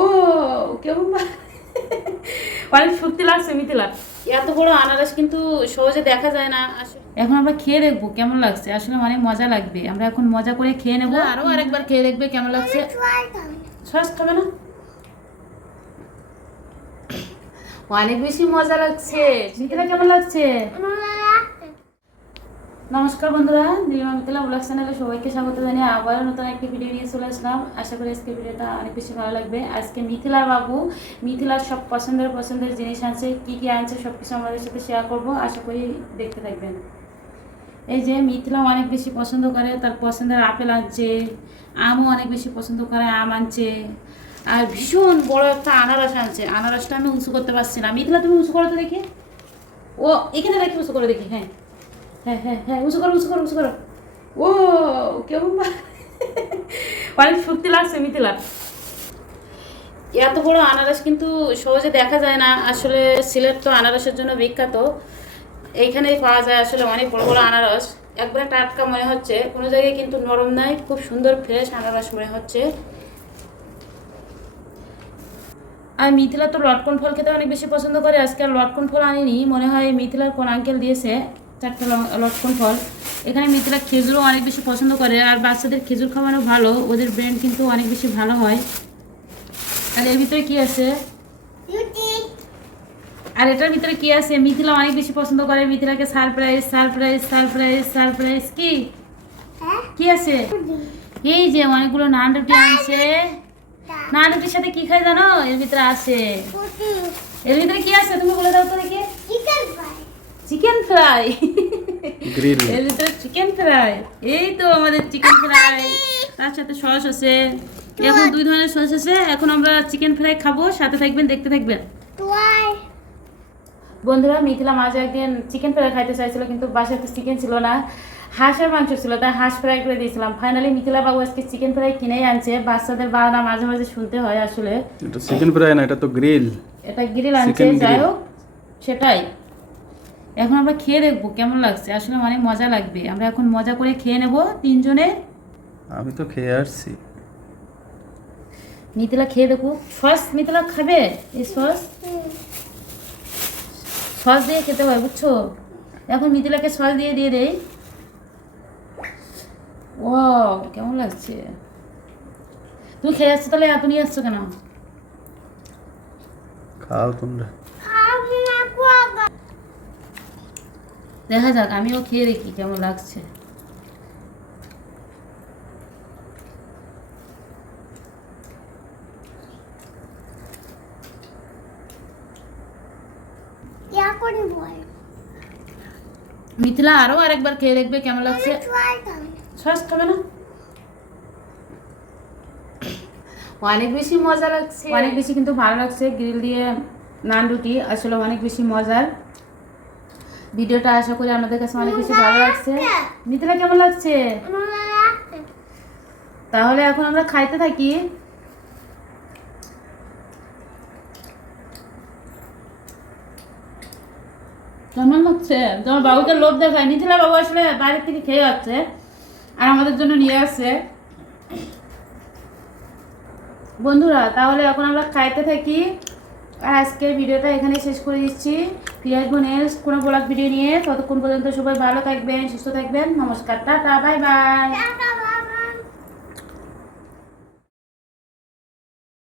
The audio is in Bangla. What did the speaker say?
ও কেমন অনেক সত্যি লাগছে মিথিলা। এত বড় আনারস কিন্তু সহজে দেখা যায় না। এখন আমরা খেয়ে দেখব কেমন লাগছে? আসলে অনেক মজা লাগবে। আমরা এখন মজা করে খেয়ে নেব। আরও আরেকবার খেয়ে দেখবে কেমন লাগছে। সস খাবে না? অনেক বেশি মজা লাগছে। মিথিলা কেমন লাগছে? নমস্কার বন্ধুরা নীলিমা মিথিলা ব্লগ চ্যানেলে সবাইকে স্বাগত জানিয়ে আবারও নতুন একটি ভিডিও নিয়ে চলে আসলাম। আশা করি আজকে ভিডিওটা অনেক বেশি ভালো লাগবে। আজকে মিথিলার বাবু, মিথিলার সব পছন্দের পছন্দের জিনিস আনছে, কি কি আনছে সব কিছু আমাদের সাথে শেয়ার করব। আশা করি দেখতে থাকবেন। এই যে মিথিলা অনেক বেশি পছন্দ করে, তার পছন্দের আপেল আনছে, আমও অনেক বেশি পছন্দ করে, আম আনছে, আর ভীষণ বড় একটা আনারস আনছে। আনারসটা আমি উঁচু করতে পারছি না। মিথিলা, তুমি উঁচু করো তো দেখি। ও, এখানে রেখে, উঁচু করে দেখি হ্যাঁ। হ্যাঁ হ্যাঁ হ্যাঁ উঁচু করো উঁচু করো উঁচু করো। ও বা- অনেক সত্যি লাগছে মিথিলা এত বড় আনারস কিন্তু সহজে দেখা যায় না। আসলে সিলেট তো আনারসের জন্য বিখ্যাত। এইখানে পাওয়া যায় আসলে অনেক বড় বড় আনারস। একবারে টাটকা মনে হচ্ছে। কোনো জায়গায় কিন্তু নরম নাই, খুব সুন্দর ফ্রেশ আনারস মনে হচ্ছে। আর মিথিলা তো লটকন ফল খেতে অনেক বেশি পছন্দ করে। আজকে আর লটকন ফল আনিনি। মনে হয় মিথিলার কোন আঙ্কেল দিয়েছে। চারটে ল- লটকন ফল। এখানে মিথিলা খেজুরও অনেক বেশি পছন্দ করে, আর বাচ্চাদের খেজুর খাওয়ানো ভালো, ওদের ব্রেন কিন্তু অনেক বেশি ভালো হয়। আর এর ভিতরে কি আছে? আর এটার ভিতরে কি আছে? মিথিলা অনেক বেশি পছন্দ করে, মিথিলাকে সারপ্রাইজ সারপ্রাইজ সারপ্রাইজ সারপ্রাইজ কি? কি আছে? এই যে অনেকগুলো নান রুটি আনছে। নান রুটির সাথে কি খায় জানো? এর ভিতরে আছে। এর ভিতরে কি আছে? তুমি বলে দাও তো দেখি। চিকেন ফ্রাই গ্রিল এর ভিতরে চিকেন ফ্রাই এই তো আমাদের চিকেন ফ্রাই তার সাথে সস আছে। এখন দুই ধরনের সস আছে। এখন আমরা চিকেন ফ্রাই খাব সাথে থাকবেন দেখতে থাকবেন। বন্ধুরা মিথিলা মাঝে একদিন চিকেন ফ্রাই খাইতে চাইছিল কিন্তু বাসাতে চিকেন ছিল না। হাঁসের মাংস ছিল তাই হাঁস ফ্রাই করে দিয়েছিলাম। ফাইনালি মিথিলা বাবু আজকে চিকেন ফ্রাই কিনেই আনছে। বাচ্চাদের বাহানা মাঝে মাঝে শুনতে হয় আসলে। এটা চিকেন ফ্রাই না এটা তো গ্রিল এটা গ্রিল আনছে। যাই হোক সেটাই। এখন আমরা খেয়ে দেখব কেমন লাগছে? আসলে অনেক মজা লাগবে। আমরা এখন মজা করে খেয়ে নেব তিনজনে। আমি তো খেয়ে আসছি। মিথিলা খেয়ে দেখো। সস মিথিলা খাবে? এই সস? সস দিয়ে খেতে হয় বুঝছ? এখন মিথিলাকে সস দিয়ে দিয়ে দেই। ও কেমন লাগছে? তুমি খেয়ে আসছো তাহলে? নিয়ে আসছো কেন? খাও তোমরা। দেখা যাক আমিও খেয়ে দেখি কেমন লাগছে। মিথিলা আরও আরেকবার খেয়ে দেখবে কেমন লাগছে। সস খাবে না? অনেক বেশি মজা লাগছে। অনেক বেশি কিন্তু ভালো লাগছে গ্রিল দিয়ে নান রুটি আসলে অনেক বেশি মজার। ভিডিওটা আশা করি আমাদের কাছে অনেক বেশি ভালো লাগছে। মিথিলা কেমন লাগছে? তাহলে এখন আমরা খাইতে থাকি। কেমন লাগছে? তোমার বাবুকে লোভ দেখায়। মিথিলা বাবু আসলে বাইরের থেকে খেয়ে যাচ্ছে আর আমাদের জন্য নিয়ে আসছে। বন্ধুরা তাহলে এখন আমরা খাইতে থাকি। আর আজকের ভিডিওটা এখানে শেষ করে দিচ্ছি। ফিরে আসব নেক্সট কোনো ব্লগ ভিডিও নিয়ে। ততক্ষণ পর্যন্ত সবাই ভালো থাকবেন, সুস্থ থাকবেন। নমস্কার, টাটা বাই বাই